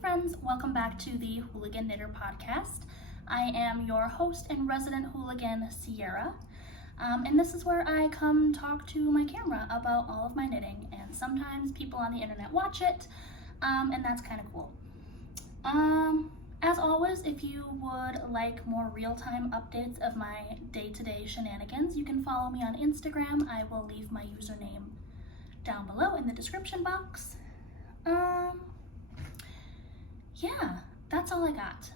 friends, welcome back to the Hooligan Knitter Podcast. I am your host and resident hooligan, Sierra, and this is where I come talk to my camera about all of my knitting, and sometimes people on the internet watch it, and that's kind of cool. As always, if you would like more real-time updates of my day-to-day shenanigans, you can follow me on Instagram. I will leave my username down below in the description box. Yeah, that's all I got.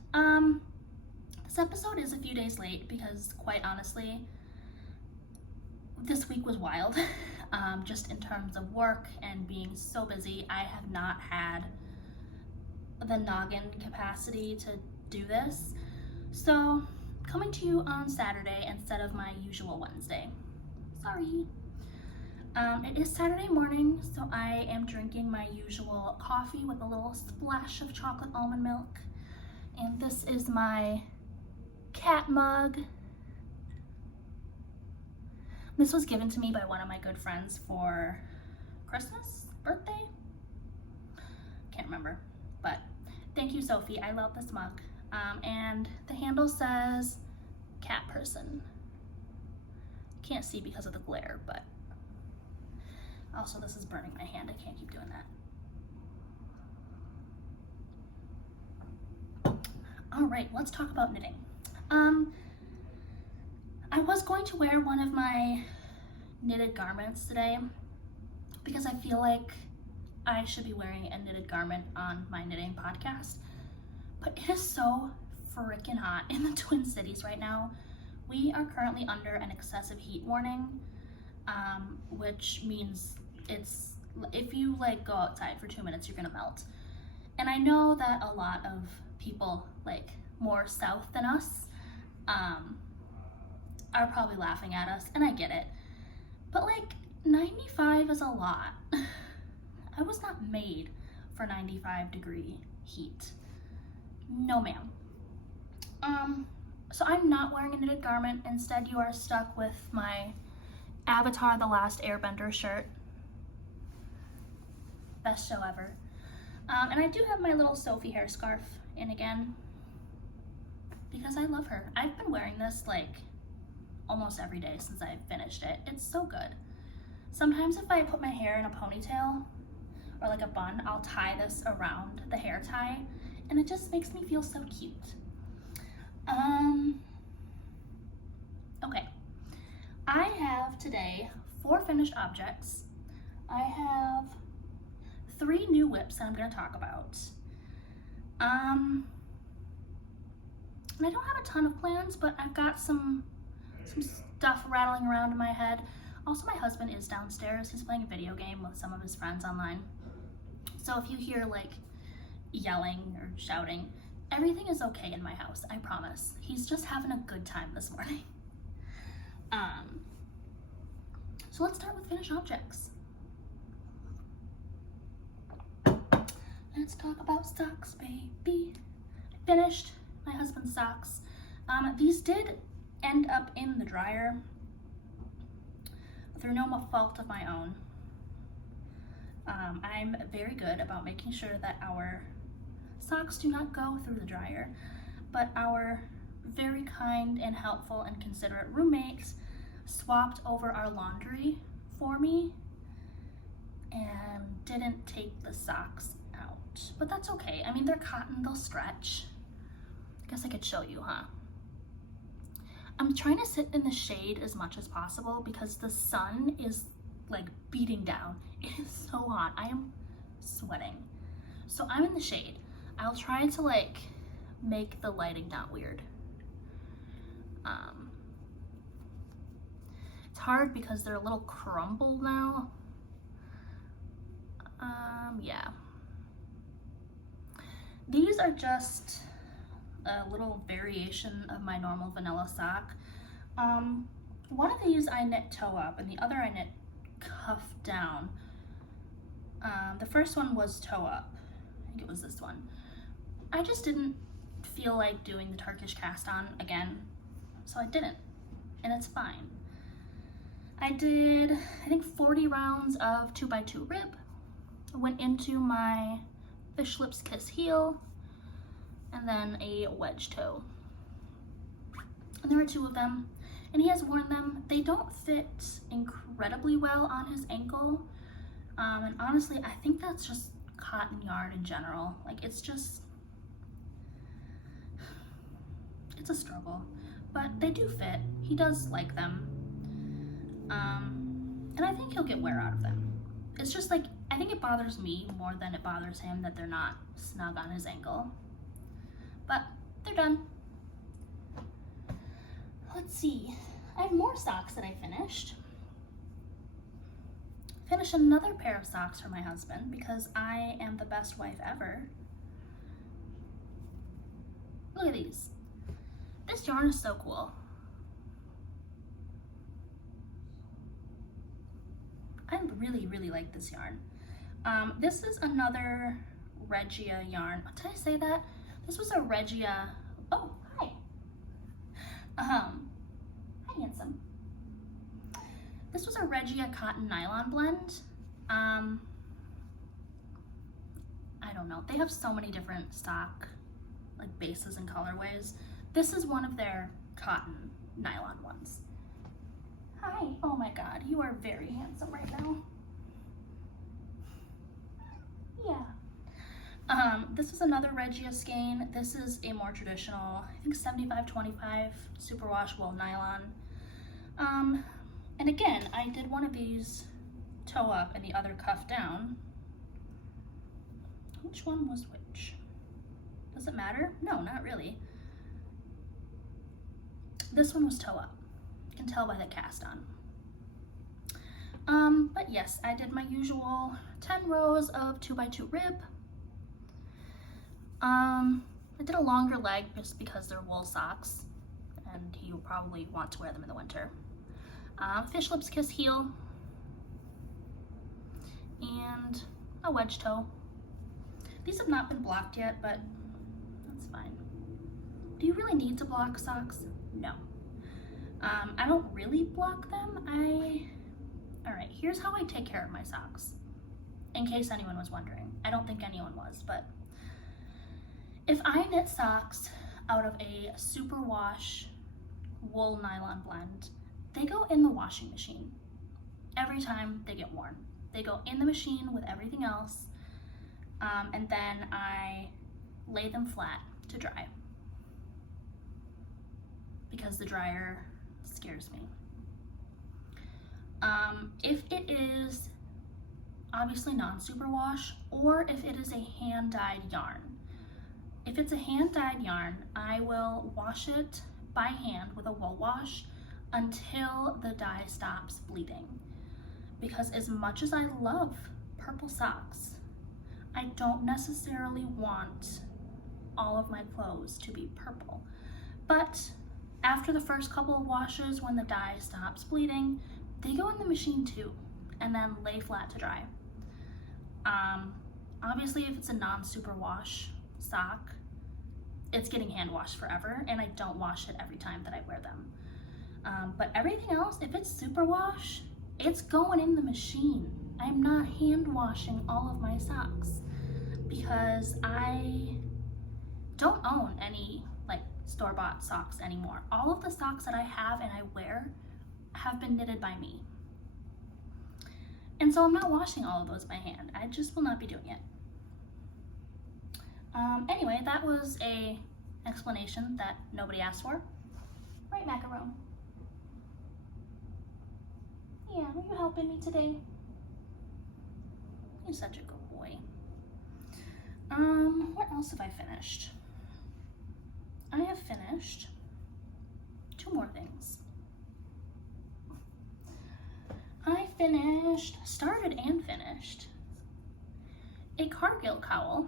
This episode is a few days late because, quite honestly, this week was wild. Just in terms of work and being so busy, I have not had the noggin capacity to do this. So, coming to you on Saturday instead of my usual Wednesday. Sorry. It is Saturday morning, so I am drinking my usual coffee with a little splash of chocolate almond milk. And this is my cat mug. This was given to me by one of my good friends for Christmas, birthday? Can't remember, but thank you, Sophie. I love this mug. And the handle says cat person. Can't see because of the glare, but also, this is burning my hand. I can't keep doing that. All right, let's talk about knitting. I was going to wear one of my knitted garments today because I feel like I should be wearing a knitted garment on my knitting podcast, but it is so freaking hot in the Twin Cities right now. We are currently under an excessive heat warning, which means if you go outside for 2 minutes, you're gonna melt. And I know that a lot of people more south than us are probably laughing at us, and I get it, but 95 is a lot. I was not made for 95-degree heat. No ma'am. So I'm not wearing a knitted garment. Instead, you are stuck with my Avatar: The Last Airbender shirt. Best show ever. And I do have my little Sophie hair scarf in again because I love her. I've been wearing this almost every day since I finished it. It's so good. Sometimes if I put my hair in a ponytail or a bun, I'll tie this around the hair tie, and it just makes me feel so cute. Okay. I have today 4 finished objects. I have 3 new whips that I'm going to talk about. And I don't have a ton of plans, but I've got some stuff rattling around in my head. Also, my husband is downstairs. He's playing a video game with some of his friends online. So if you hear yelling or shouting, everything is okay in my house, I promise. He's just having a good time this morning. So let's start with finished objects. Let's talk about socks, baby. I finished my husband's socks. These did end up in the dryer through no fault of my own. I'm very good about making sure that our socks do not go through the dryer, but our very kind and helpful and considerate roommates swapped over our laundry for me and didn't take the socks out. But that's okay. I mean, they're cotton, they'll stretch. I guess I could show you, huh? I'm trying to sit in the shade as much as possible because the sun is beating down. It is so hot. I am sweating. So I'm in the shade. I'll try to make the lighting not weird. It's hard because they're a little crumbled now. Yeah. These are just a little variation of my normal vanilla sock. One of these I knit toe up and the other I knit cuff down. The first one was toe up. I think it was this one. I just didn't feel like doing the Turkish cast on again, so I didn't, and it's fine. I did, I think 40 rounds of 2x2 rib. I went into my fish lips kiss heel, and then a wedge toe. And there are 2 of them, and he has worn them. They don't fit incredibly well on his ankle, and honestly, I think that's just cotton yarn in general. Like, it's a struggle, but they do fit. He does like them, and I think he'll get wear out of them. It's just like, I think it bothers me more than it bothers him that they're not snug on his ankle, but they're done. Let's see, I have more socks that I finished. Finished another pair of socks for my husband because I am the best wife ever. Look at these. This yarn is so cool. I really, really like this yarn. This is another Regia yarn. Did I say that? This was a Regia. Oh, hi. Hi, handsome. This was a Regia cotton nylon blend. I don't know. They have so many different stock like bases and colorways. This is one of their cotton nylon ones. Hi. Oh my God, you are very handsome right now. Yeah. This is another Regia skein. This is a more traditional, I think 75-25 superwash wool nylon. And again, I did one of these toe up and the other cuff down. Which one was which? Does it matter? No, not really. This one was toe up. You can tell by the cast on. But yes, I did my usual 10 rows of 2x2 rib. I did a longer leg just because they're wool socks and you probably want to wear them in the winter. Fish lips kiss heel and a wedge toe. These have not been blocked yet, but that's fine. Do you really need to block socks? No. I don't really block them. All right, here's how I take care of my socks, in case anyone was wondering. I don't think anyone was, but if I knit socks out of a superwash wool nylon blend, they go in the washing machine every time they get worn. They go in the machine with everything else, and then I lay them flat to dry because the dryer scares me. If it is obviously non-superwash, or if it is a hand-dyed yarn. If it's a hand-dyed yarn, I will wash it by hand with a wool wash until the dye stops bleeding. Because as much as I love purple socks, I don't necessarily want all of my clothes to be purple. But after the first couple of washes, when the dye stops bleeding, they go in the machine too, and then lay flat to dry. Obviously, if it's a non-superwash sock, it's getting hand washed forever, and I don't wash it every time that I wear them. But everything else, if it's superwash, it's going in the machine. I'm not hand washing all of my socks because I don't own any like store-bought socks anymore. All of the socks that I have and I wear have been knitted by me. And so I'm not washing all of those by hand. I just will not be doing it. Anyway, that was a explanation that nobody asked for. Right, Macaron? Yeah, are you helping me today? You're such a good boy. What else have I finished? I have finished 2 more things. I started and finished a Cargill cowl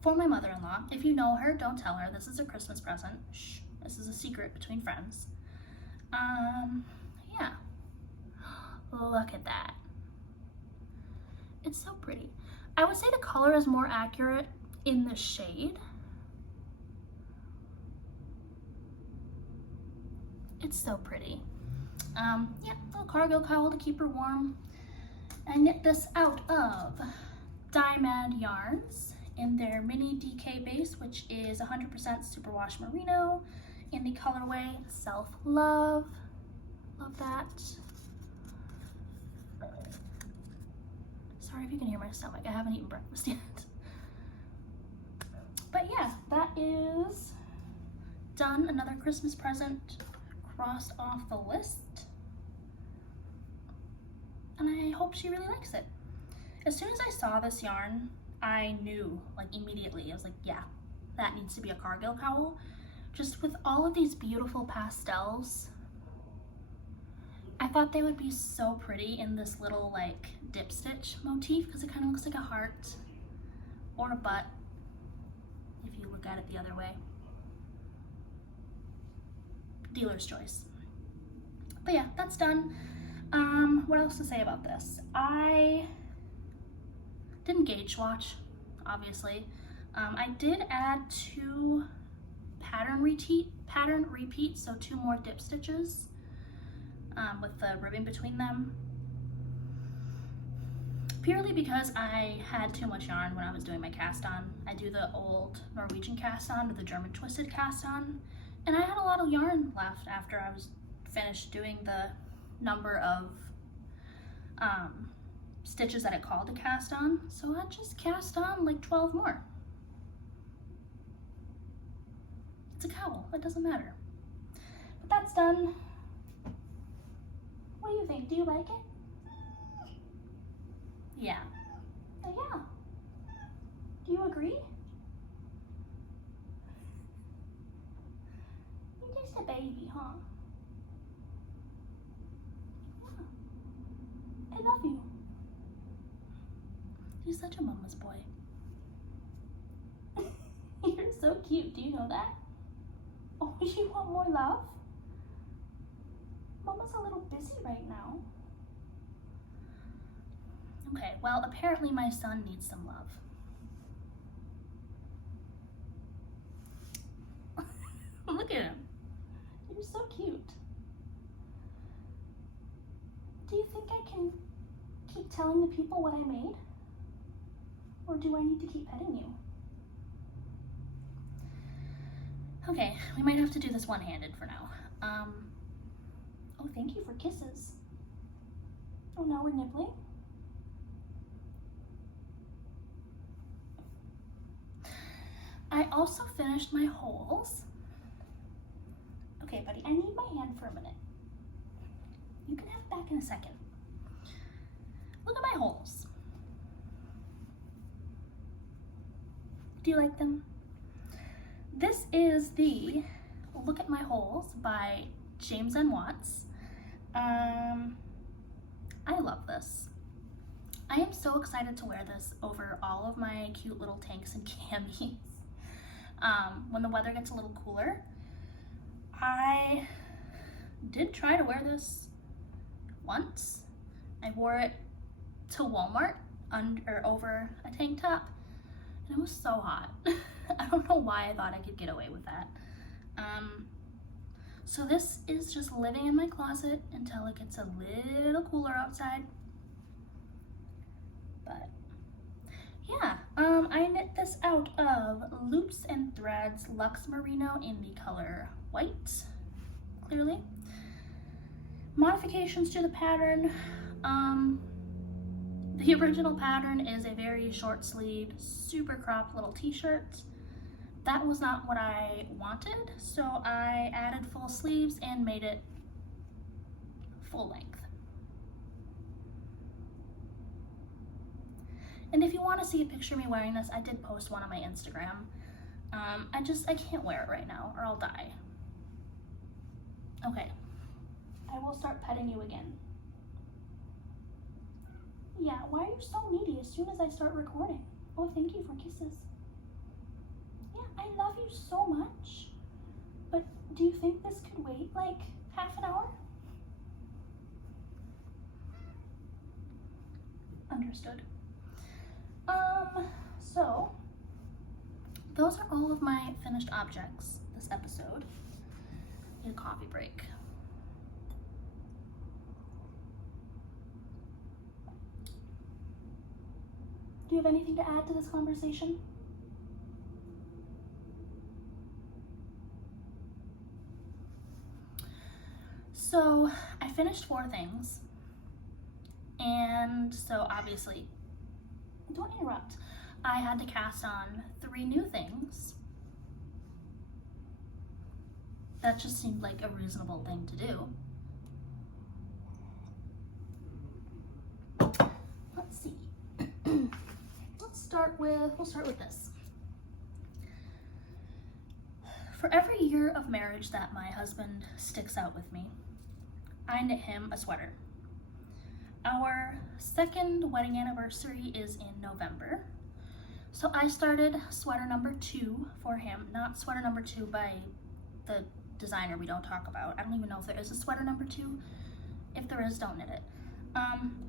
for my mother-in-law. If you know her, don't tell her. This is a Christmas present. Shh, this is a secret between friends. Yeah. Look at that. It's so pretty. I would say the color is more accurate in the shade. It's so pretty. Yeah, little Cargill cowl to keep her warm. I knit this out of Dye Mad yarns. in their mini DK base, which is 100% superwash merino in the colorway Self Love. Love that. Sorry if you can hear my stomach. I haven't eaten breakfast yet. But yeah, that is done. Another Christmas present crossed off the list. And I hope she really likes it. As soon as I saw this yarn, I knew, like, immediately. I was like, yeah, that needs to be a Cargill cowl. Just with all of these beautiful pastels, I thought they would be so pretty in this little, like, dip stitch motif, because it kind of looks like a heart or a butt if you look at it the other way. Dealer's choice. But yeah, that's done. What else to say about this? I didn't gauge swatch, obviously. I did add 2 pattern repeats, so 2 more dip stitches with the ribbing between them. Purely because I had too much yarn when I was doing my cast on. I do the old Norwegian cast on or the German twisted cast on, and I had a lot of yarn left after I was finished doing the number of stitches that it called to cast on, so I just cast on like 12 more. It's a cowl, it doesn't matter. But that's done. What do you think? Do you like it? Yeah. Yeah. Do you agree? You're just a baby, huh? Yeah. I love you. You're such a mama's boy. You're so cute. Do you know that? Oh, you want more love? Mama's a little busy right now. Okay, well, apparently my son needs some love. Look at him. You're so cute. Do you think I can keep telling the people what I made? Or do I need to keep petting you? Okay, we might have to do this one-handed for now. Oh, thank you for kisses. Oh, now we're nibbling? I also finished my holes. Okay, buddy, I need my hand for a minute. You can have it back in a second. Look at my holes. Do you like them? This is the Look at My Holes by James N. Watts. I love this. I am so excited to wear this over all of my cute little tanks and camis. When the weather gets a little cooler. I did try to wear this once. I wore it to Walmart over a tank top, and it was so hot. I don't know why I thought I could get away with that. So this is just living in my closet until it gets a little cooler outside. But yeah, I knit this out of Loops and Threads Luxe Merino in the color white, clearly. Modifications to the pattern. The original pattern is a very short sleeved, super cropped little t-shirt. That was not what I wanted, so I added full sleeves and made it full length. And if you want to see a picture of me wearing this, I did post one on my Instagram. I can't wear it right now or I'll die. Okay, I will start petting you again. Yeah, why are you so needy as soon as I start recording? Oh, thank you for kisses. Yeah, I love you so much. But do you think this could wait like half an hour? Understood. So those are all of my finished objects this episode. Need a coffee break. Do you have anything to add to this conversation? So I finished 4 things, and so obviously, don't interrupt, I had to cast on 3 new things. That just seemed like a reasonable thing to do. Let's see. We'll start with this. For every year of marriage that my husband sticks out with me, I knit him a sweater. Our 2nd wedding anniversary is in November. So I started sweater number 2 for him, not sweater number 2 by the designer we don't talk about. I don't even know if there is a sweater number 2. If there is, don't knit it.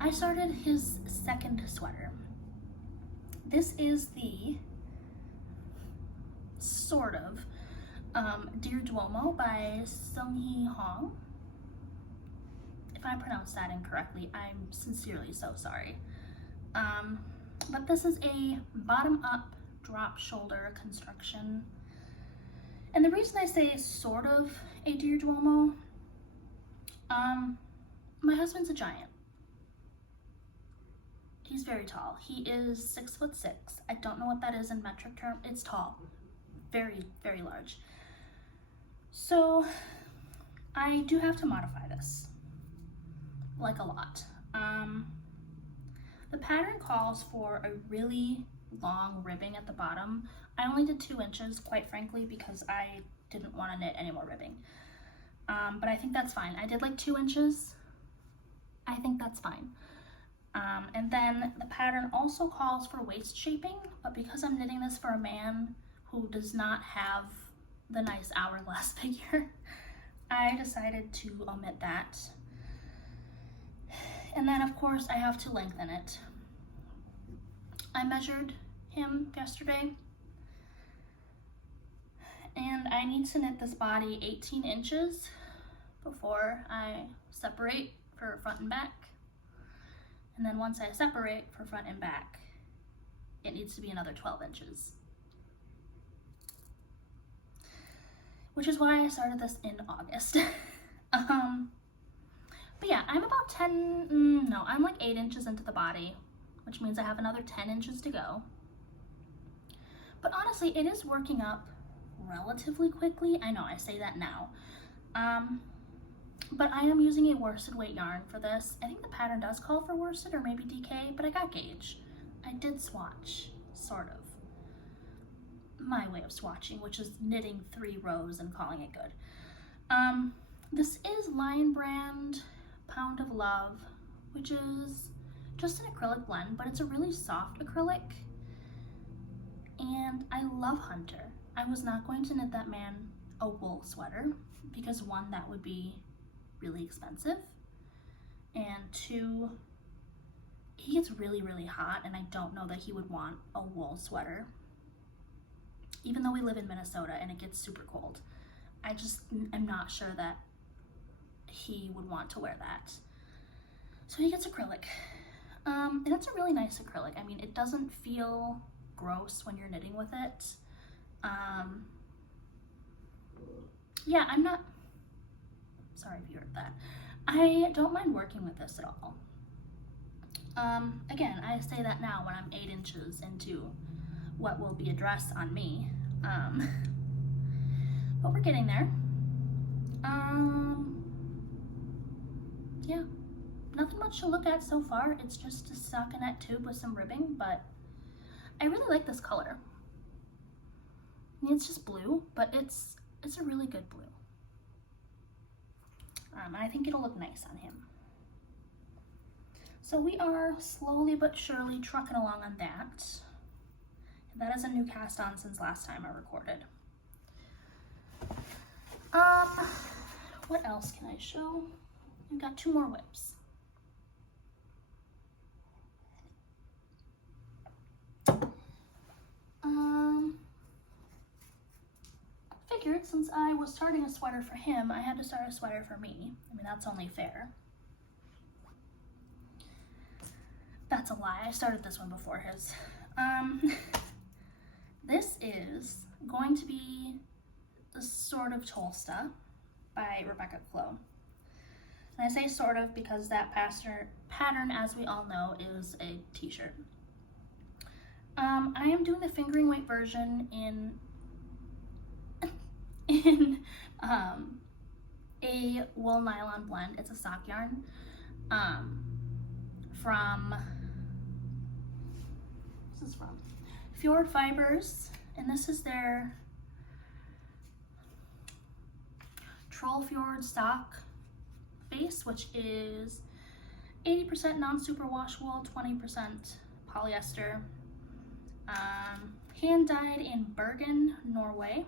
I started his 2nd sweater. This is the sort of Dear Duomo by Seunghee. If I pronounced that incorrectly, I'm sincerely so sorry. But this is a bottom-up drop shoulder construction. And the reason I say sort of a Dear Duomo, my husband's a giant. He's very tall. He is 6'6". I don't know what that is in metric term. It's tall. Very, very large. So I do have to modify this, like a lot. The pattern calls for a really long ribbing at the bottom. I only did 2 inches, quite frankly, because I didn't want to knit any more ribbing. But I think that's fine. I did like 2 inches. I think that's fine. And then the pattern also calls for waist shaping, but because I'm knitting this for a man who does not have the nice hourglass figure, I decided to omit that. And then of course I have to lengthen it. I measured him yesterday, and I need to knit this body 18 inches before I separate for front and back. And then once I separate for front and back, it needs to be another 12 inches. Which is why I started this in August. But yeah, I'm about I'm like 8 inches into the body, which means I have another 10 inches to go. But honestly, it is working up relatively quickly. I know I say that now. But I am using a worsted weight yarn for this. I think the pattern does call for worsted or maybe DK, but I got gauge. I did swatch, sort of. My way of swatching, which is knitting 3 rows and calling it good. This is Lion Brand Pound of Love, which is just an acrylic blend, but it's a really soft acrylic. And I love Hunter. I was not going to knit that man a wool sweater because 1, that would be really expensive, and 2, he gets really, really hot, and I don't know that he would want a wool sweater. Even though we live in Minnesota and it gets super cold, I'm not sure that he would want to wear that. So he gets acrylic. And it's a really nice acrylic. I mean, it doesn't feel gross when you're knitting with it. Yeah, sorry if you heard that. I don't mind working with this at all. Again, I say that now when I'm 8 inches into what will be a dress on me. But we're getting there. Yeah, nothing much to look at so far. It's just a stockinette tube with some ribbing, but I really like this color. I mean, it's just blue, but it's a really good blue. And I think it'll look nice on him. So we are slowly but surely trucking along on that. That is a new cast on since last time I recorded. What else can I show? I've got 2 more whips. Figured since I was starting a sweater for him, I had to start a sweater for me. I mean, that's only fair. That's a lie. I started this one before his. This is going to be the sort of Tolsta by Rebecca Clow. And I say sort of because that pattern, as we all know, is a t-shirt. I am doing the fingering weight version in a wool nylon blend. It's a sock yarn from, this is from Fjord Fibers, and this is their Trollfjord stock base, which is 80% non-superwash wool, 20% polyester, hand dyed in Bergen, Norway.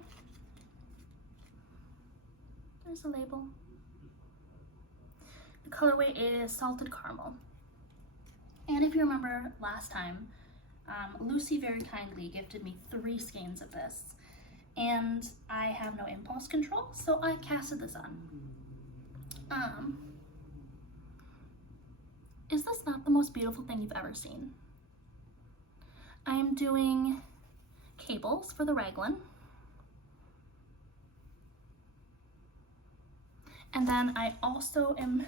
There's a label. The colorway is salted caramel. And if you remember last time, Luxe very kindly gifted me 3 skeins of this, and I have no impulse control, so I casted this on. Is this not the most beautiful thing you've ever seen? I am doing cables for the raglan, and then I also am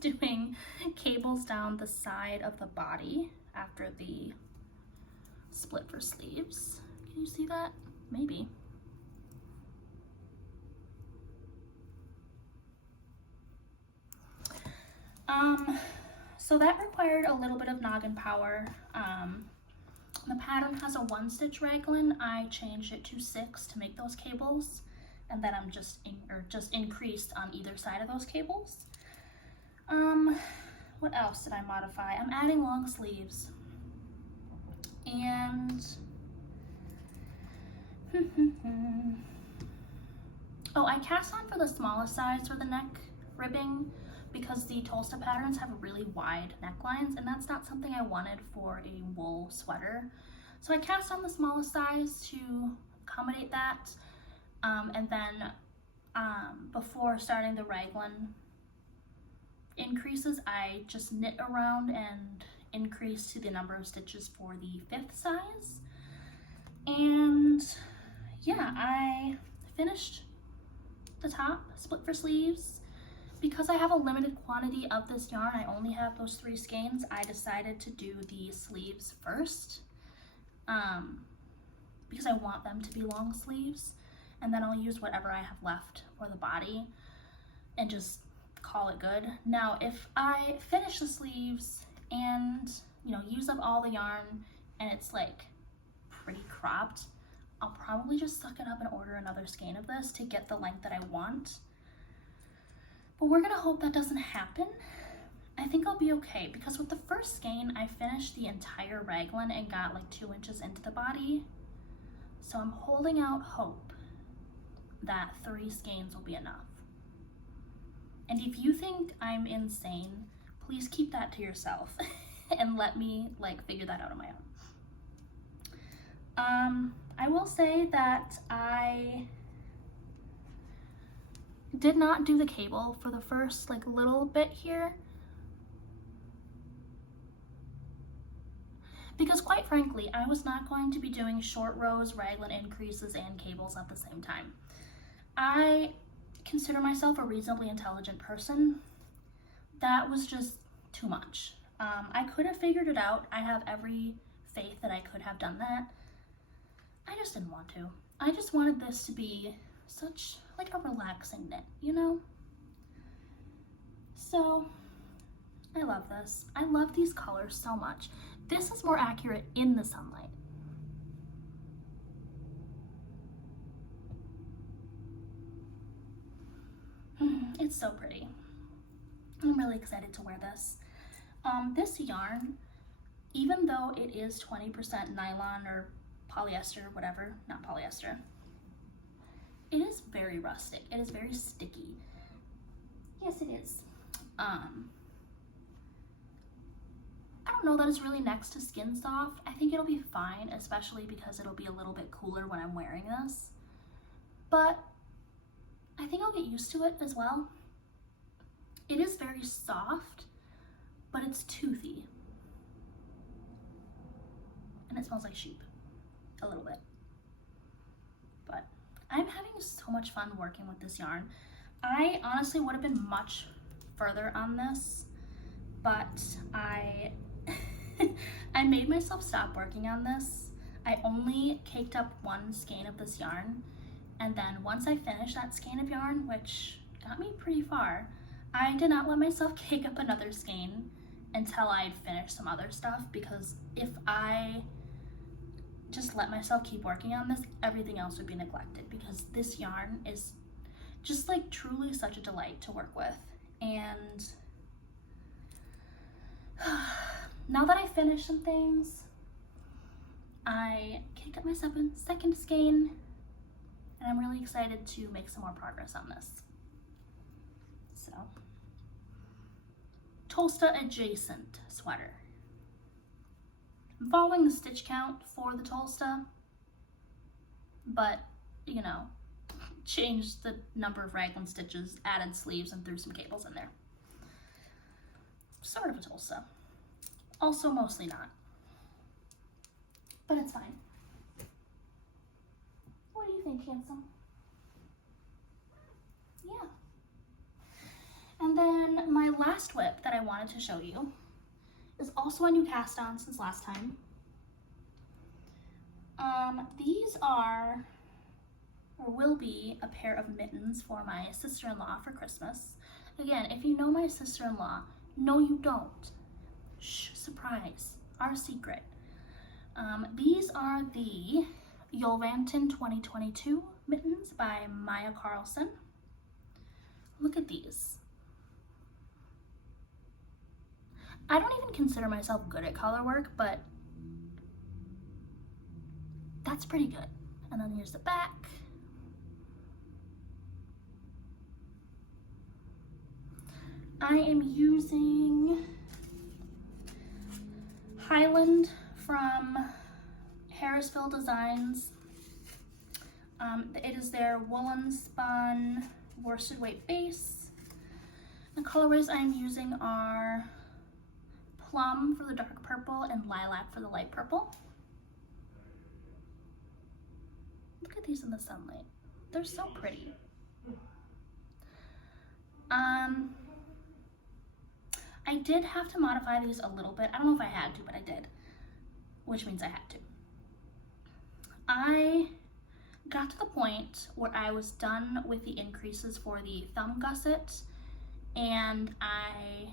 doing cables down the side of the body after the split for sleeves. Can you see that? Maybe. So that required a little bit of noggin power. The pattern has a 1-stitch raglan. I changed it to 6 to make those cables, and then I'm just increased on either side of those cables. What else did I modify? I'm adding long sleeves, and oh, I cast on for the smallest size for the neck ribbing because the Tolsta patterns have really wide necklines, and that's not something I wanted for a wool sweater. So I cast on the smallest size to accommodate that, and then before starting the raglan increases, I just knit around and increased to the number of stitches for the 5th size. And yeah, I finished the top, split for sleeves. Because I have a limited quantity of this yarn, I only have those 3 skeins, I decided to do the sleeves first, because I want them to be long sleeves, and then I'll use whatever I have left for the body and just call it good. Now, if I finish the sleeves and, you know, use up all the yarn and it's like pretty cropped, I'll probably just suck it up and order another skein of this to get the length that I want. But we're gonna hope that doesn't happen. I think I'll be okay, because with the first skein, I finished the entire raglan and got like 2 inches into the body. So I'm holding out hope that 3 skeins will be enough. And if you think I'm insane, please keep that to yourself and let me like figure that out on my own. I will say that I did not do the cable for the first like little bit here, because quite frankly, I was not going to be doing short rows, raglan increases, and cables at the same time. I consider myself a reasonably intelligent person. That was just too much. I could have figured it out. I have every faith that I could have done that. I just didn't want to. I just wanted this to be such like a relaxing knit, you know? So I love this. I love these colors so much. This is more accurate in the sunlight. It's so pretty. I'm really excited to wear this. This yarn, even though it is 20% nylon or polyester, whatever, not polyester, it is very rustic. It is very sticky. Yes, it is. I don't know that it's really next to Skin Soft. I think it'll be fine, especially because it'll be a little bit cooler when I'm wearing this. But I think I'll get used to it as well. It is very soft, but it's toothy. And it smells like sheep, a little bit. But I'm having so much fun working with this yarn. I honestly would have been much further on this, but I I made myself stop working on this. I only caked up one skein of this yarn, and then once I finished that skein of yarn, which got me pretty far, I did not let myself cake up another skein until I had finished some other stuff, because if I just let myself keep working on this, everything else would be neglected, because this yarn is just like truly such a delight to work with. And now that I finished some things, I caked up my second skein, and I'm really excited to make some more progress on this. So, Tolsta adjacent sweater. I'm following the stitch count for the Tolsta, but, you know, changed the number of raglan stitches, added sleeves, and threw some cables in there. Sort of a Tolsta. Also mostly not. But it's fine. What do you think, handsome? Yeah. And then my last whip that I wanted to show you is also a new cast on since last time. These are, or will be, a pair of mittens for my sister-in-law for Christmas. Again, if you know my sister-in-law, no you don't. Shh, surprise, our secret. These are the Julvanten 2022 mittens by Maja Karlsson. Look at these. I don't even consider myself good at color work, but that's pretty good. And then here's the back. I am using Highland from Harrisville Designs. It is their woolen spun worsted weight base. The colorways I'm using are Plum for the dark purple and Lilac for the light purple. Look at these in the sunlight. They're so pretty. I did have to modify these a little bit. I don't know if I had to, but I did, which means I had to. I got to the point where I was done with the increases for the thumb gusset, and I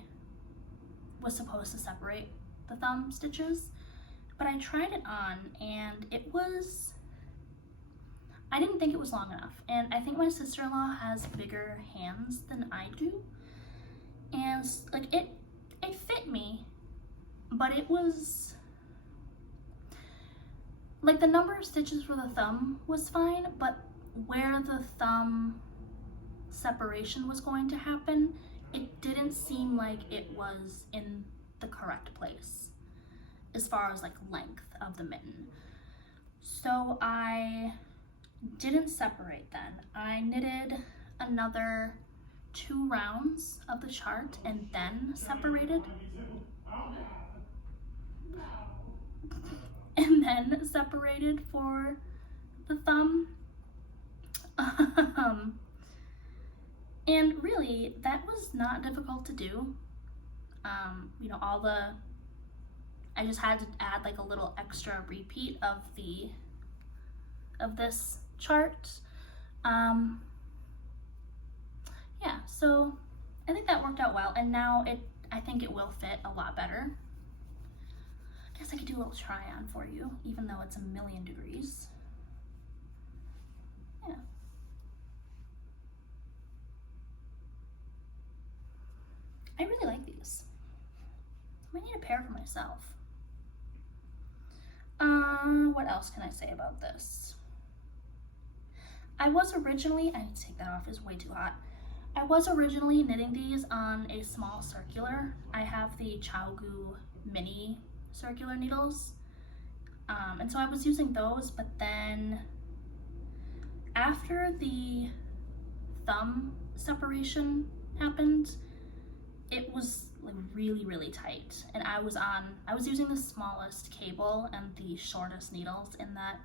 was supposed to separate the thumb stitches, but I tried it on and I didn't think it was long enough, and I think my sister-in-law has bigger hands than I do, and like it fit me, but it was like the number of stitches for the thumb was fine, but where the thumb separation was going to happen, it didn't seem like it was in the correct place as far as like length of the mitten. So I didn't separate then. I knitted another 2 rounds of the chart and then separated. And then separated for the thumb. And really, that was not difficult to do. You know, I just had to add like a little extra repeat of this chart. Yeah, so I think that worked out well, and now I think it will fit a lot better. I guess I could do a little try on for you, even though it's 1,000,000 degrees. Yeah. I really like these. I might need a pair for myself. What else can I say about this? I need to take that off, it's way too hot. I was originally knitting these on a small circular. I have the Chowgu mini circular needles. And so I was using those, but then after the thumb separation happened, it was like really, really tight. And I was using the smallest cable and the shortest needles in that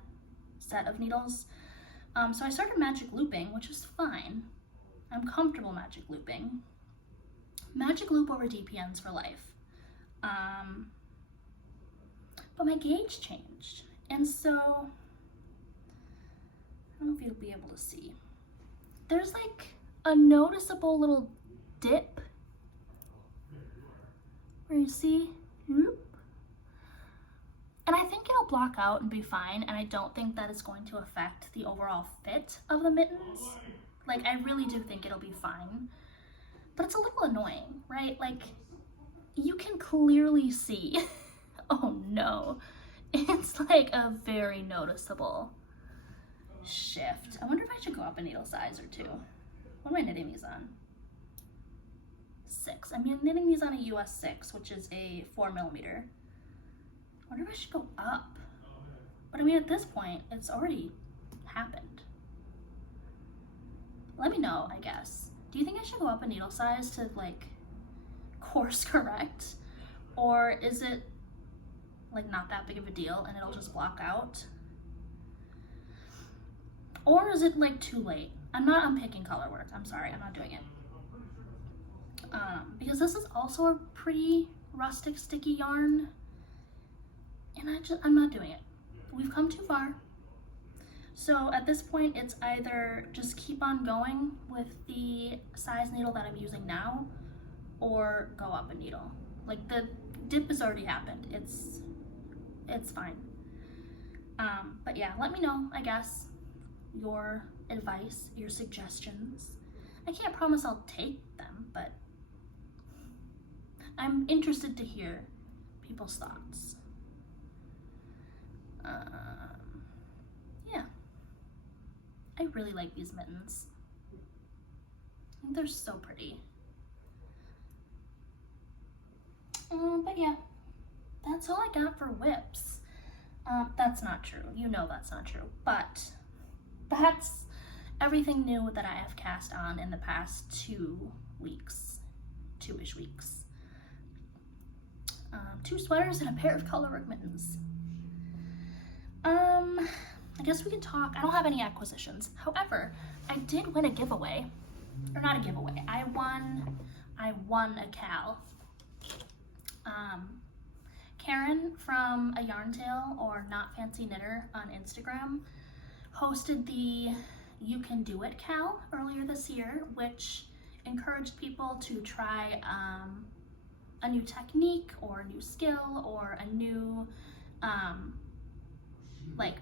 set of needles. So I started magic looping, which is fine. I'm comfortable magic looping. magic loop over DPNs for life. But my gauge changed, and so I don't know if you'll be able to see. There's like a noticeable little dip where you see, and I think it'll block out and be fine, and I don't think that it's going to affect the overall fit of the mittens. Like, I really do think it'll be fine, but it's a little annoying, right? Like, you can clearly see, oh no, it's like a very noticeable shift. I wonder if I should go up a needle size or two. What am I knitting these on? 6. I'm knitting these on a US 6, which is a 4mm. I wonder if I should go up. But I mean, at this point, it's already happened. Let me know, I guess. Do you think I should go up a needle size to like course correct? Or is it like not that big of a deal and it'll just block out? Or is it like too late? I'm picking color work. I'm sorry, I'm not doing it. Because this is also a pretty rustic, sticky yarn. And I'm not doing it. We've come too far. So at this point, it's either just keep on going with the size needle that I'm using now, or go up a needle. Like, the dip has already happened. It's fine. But yeah, let me know, I guess, your advice, your suggestions. I can't promise I'll take them, but I'm interested to hear people's thoughts. Yeah. I really like these mittens. They're so pretty. But yeah, that's all I got for whips. That's not true. You know that's not true. But that's everything new that I have cast on in the past 2 weeks. 2-ish weeks. 2 sweaters and a pair of colorwork mittens. I guess we can talk. I don't have any acquisitions. However, I did win a giveaway. Or not a giveaway. I won a Cowl. Karen from A Yarn Tale or Not Fancy Knitter on Instagram hosted the You Can Do It Cowl earlier this year, which encouraged people to try a new technique or a new skill or a new like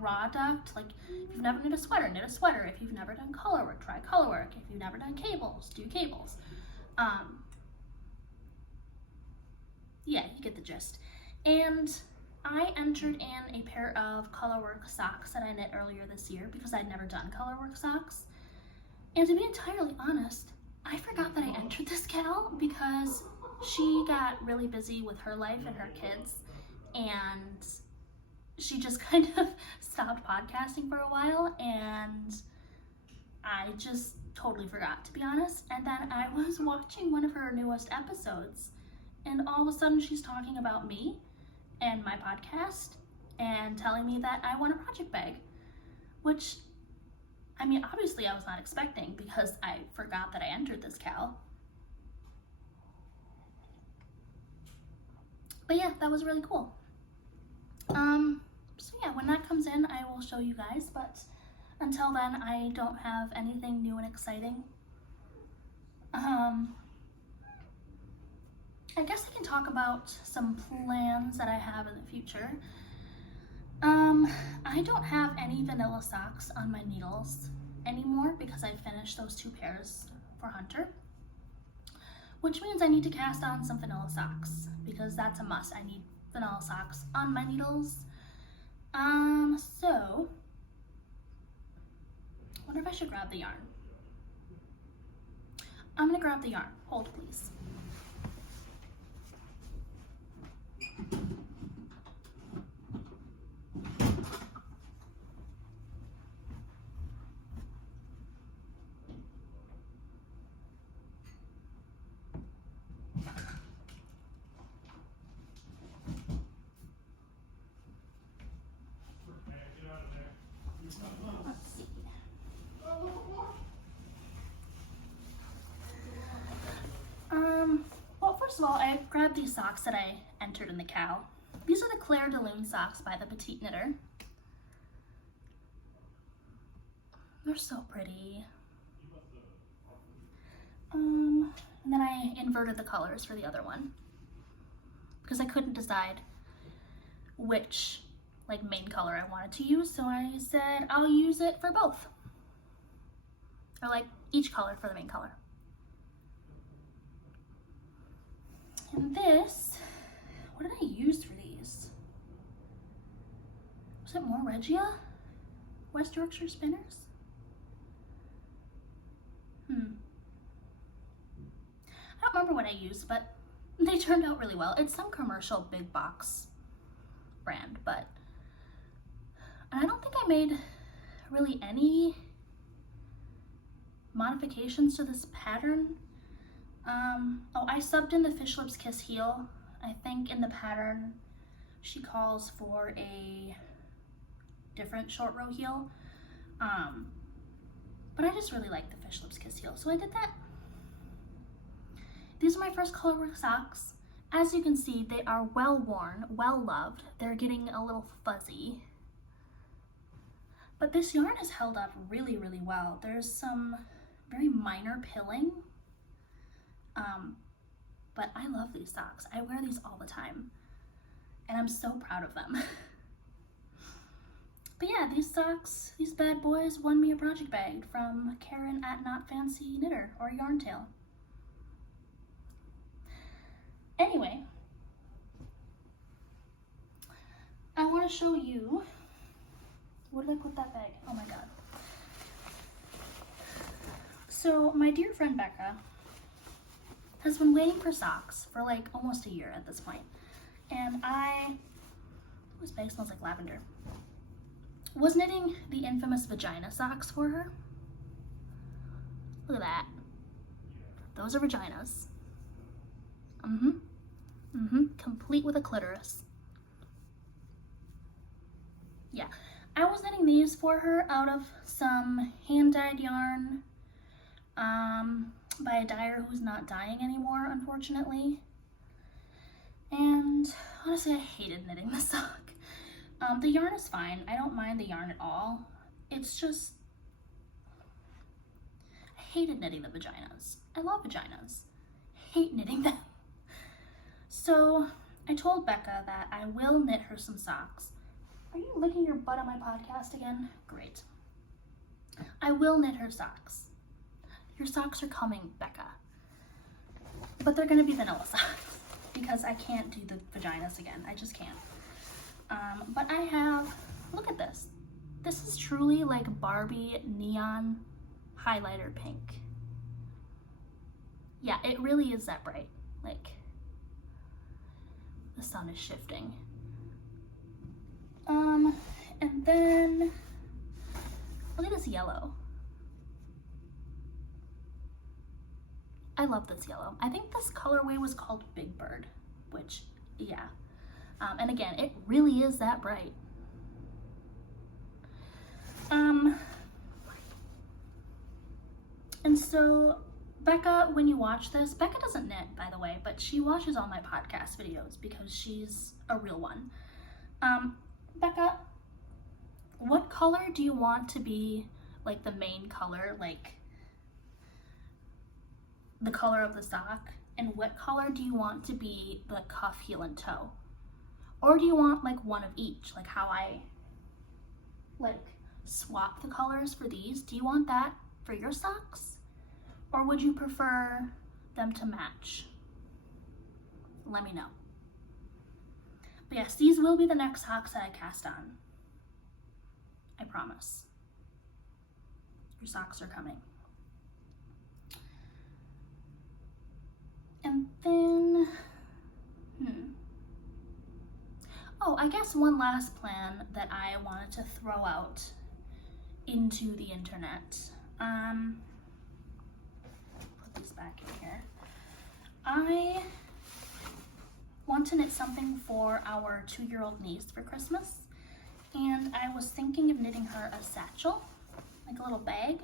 product. Like, if you've never knit a sweater, knit a sweater. If you've never done colorwork, try colorwork. If you've never done cables, do cables. Yeah, you get the gist. And I entered in a pair of colorwork socks that I knit earlier this year because I'd never done colorwork socks. And to be entirely honest, I forgot that I entered this gal because she got really busy with her life and her kids, and she just kind of stopped podcasting for a while, and I just totally forgot, to be honest. And then I was watching one of her newest episodes, and all of a sudden she's talking about me and my podcast and telling me that I won a project bag, which, I mean, obviously I was not expecting because I forgot that I entered this Cowl. But yeah, that was really cool. So yeah, when that comes in, I will show you guys, but until then, I don't have anything new and exciting. I guess I can talk about some plans that I have in the future. I don't have any vanilla socks on my needles anymore because I finished those 2 pairs for Hunter, which means I need to cast on some vanilla socks because that's a must. I need vanilla socks on my needles. So I wonder if I should grab the yarn. I'm gonna grab the yarn. Hold, please. Let's see. first of all, I grabbed these socks that I entered in the Cowl. These are the Claire de Lune socks by the Petite knitter. They're so pretty. And then I inverted the colors for the other one because I couldn't decide which like main color I wanted to use, so I said I'll use it for both, or like each color for the main color. And this, what did I use for these? Was it more Regia? West Yorkshire Spinners? I don't remember what I used, but they turned out really well. It's some commercial big box brand, but I don't think I made really any modifications to this pattern. Oh, I subbed in the Fish Lips Kiss heel. I think in the pattern she calls for a different short row heel. But I just really like the Fish Lips Kiss heel, so I did that. These are my first colorwork socks. As you can see, they are well worn, well loved. They're getting a little fuzzy. But this yarn has held up really, really well. There's some very minor pilling. But I love these socks. I wear these all the time. And I'm so proud of them. But yeah, these socks, these bad boys won me a project bag from Karen at Not Fancy Knitter or Yarn Tale. Anyway, I want to show you, where did I put that bag? Oh my god. So my dear friend Becca has been waiting for socks for like almost a year at this point. And this bag smells like lavender. Was knitting the infamous vagina socks for her. Look at that. Those are vaginas. Complete with a clitoris. Yeah, I was knitting these for her out of some hand-dyed yarn by a dyer who's not dyeing anymore, unfortunately. And honestly, I hated knitting the sock. The yarn is fine. I don't mind the yarn at all. It's just, I hated knitting the vaginas. I love vaginas. I hate knitting them. So I told Becca that I will knit her some socks. Are you licking your butt on my podcast again? Great. I will knit her socks. Your socks are coming, Becca. But they're gonna be vanilla socks because I can't do the vaginas again. I just can't. But I have, look at this. This is truly like Barbie neon highlighter pink. Yeah, it really is that bright. Like, the sun is shifting. And then, look at this yellow. I love this yellow. I think this colorway was called Big Bird, which, yeah. And again, it really is that bright. And so, Becca, when you watch this, Becca doesn't knit, by the way, but she watches all my podcast videos because she's a real one. Becca, what color do you want to be like the main color, like the color of the sock? And what color do you want to be the cuff, heel, and toe? Or do you want like one of each, like how I like swap the colors for these? Do you want that for your socks? Or would you prefer them to match? Let me know. But yes, these will be the next socks that I cast on. I promise. Your socks are coming. And then, oh, I guess one last plan that I wanted to throw out into the internet. Put these back in here. I want to knit something for our 2-year-old niece for Christmas. And I was thinking of knitting her a satchel, like a little bag.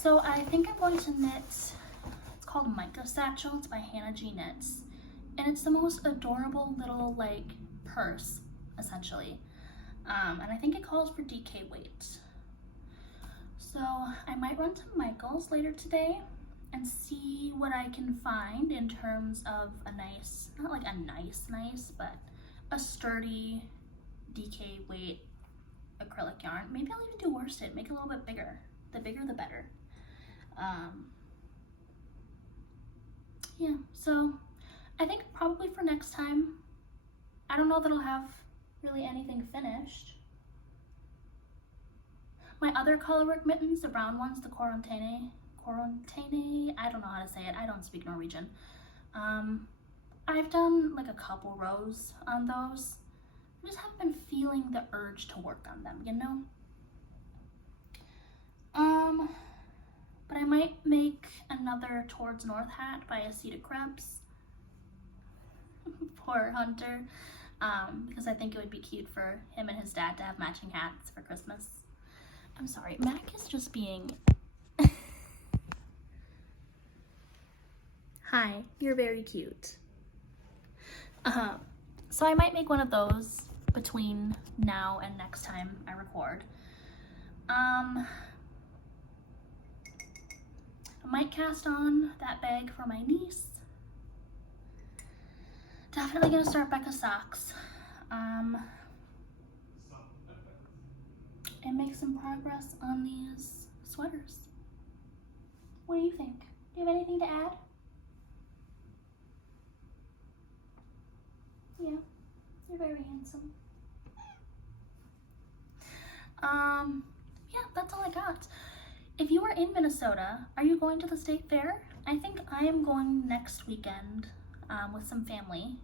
So I think I'm going to knit, it's called Micah Satchel. It's by Hannah G Knits. And it's the most adorable little like purse, essentially. And I think it calls for DK weight. So I might run to Michael's later today and see what I can find in terms of a nice, not like a nice, but a sturdy DK weight acrylic yarn. Maybe I'll even do worsted, make it a little bit bigger. The bigger the better. Yeah, so I think probably for next time, I don't know that I'll have really anything finished. My other colorwork mittens, the brown ones, the Quarantine, I don't know how to say it, I don't speak Norwegian. I've done like a couple rows on those. I just haven't been feeling the urge to work on them, you know? But I might make another Towards North hat by Asita Krebs for Hunter, because I think it would be cute for him and his dad to have matching hats for Christmas. I'm sorry, Mac is just being... Hi, you're very cute. So I might make one of those between now and next time I record. I might cast on that bag for my niece. Definitely gonna start Becca socks. And make some progress on these sweaters. What do you think? Do you have anything to add? Yeah, you're very handsome. Yeah, that's all I got. If you are in Minnesota, are you going to the state fair? I think I am going next weekend with some family.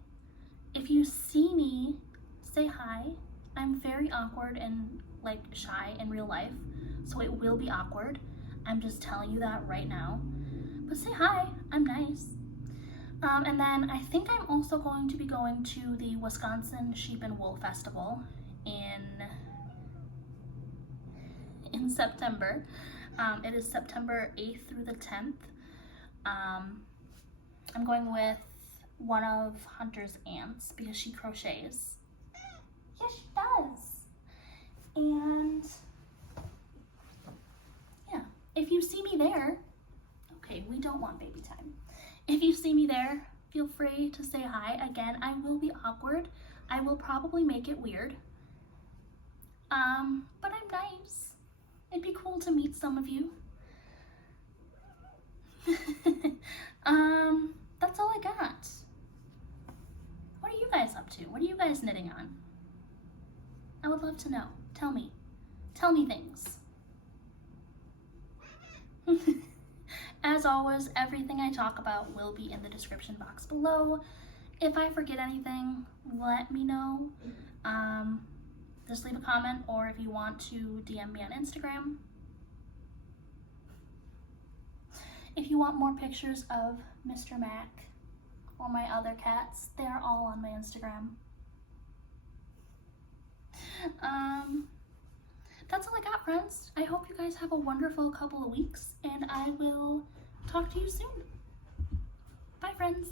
If you see me, say hi. I'm very awkward and like shy in real life, so it will be awkward. I'm just telling you that right now. But say hi, I'm nice. And then I think I'm also going to be going to the Wisconsin Sheep and Wool Festival in September. It is September 8th through the 10th. I'm going with one of Hunter's aunts because she crochets. Yes, she does. And yeah, if you see me there, okay, we don't want baby time. If you see me there, feel free to say hi. Again, I will be awkward. I will probably make it weird. But I'm nice. It'd be cool to meet some of you. That's all I got. What are you guys up to? What are you guys knitting on? I would love to know. Tell me. Tell me things. As always, everything I talk about will be in the description box below. If I forget anything, let me know. Just leave a comment, or if you want to DM me on Instagram. If you want more pictures of Mr. Mac or my other cats, they're all on my Instagram. That's all I got, friends. I hope you guys have a wonderful couple of weeks, and I will talk to you soon. Bye, friends.